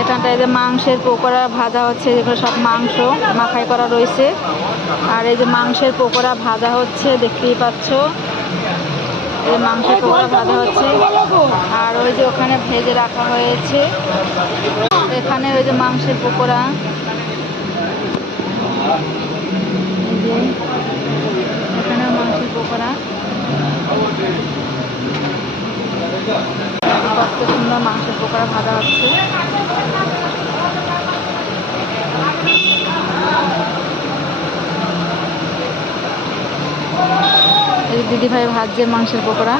এখানটায় এই যে মাংসের পকোড়া ভাজা হচ্ছে, যেগুলো সব মাংস মাখাই করা রয়েছে। আর এই যে মাংসের পকোড়া ভাজা হচ্ছে, দেখতেই পাচ্ছ। এই মাংসের পকোড়া ভাজা হচ্ছে, আর ওই যে ওখানে ভেজে রাখা হয়েছে। এখানে ওই যে মাংসের পকোড়া, এখানেও মাংসের পকোড়া। কত সুন্দর মাংসের পকোড়া ভাজা হচ্ছে। এই দিদি ভাই ভাজছে মাংসের পকোড়া।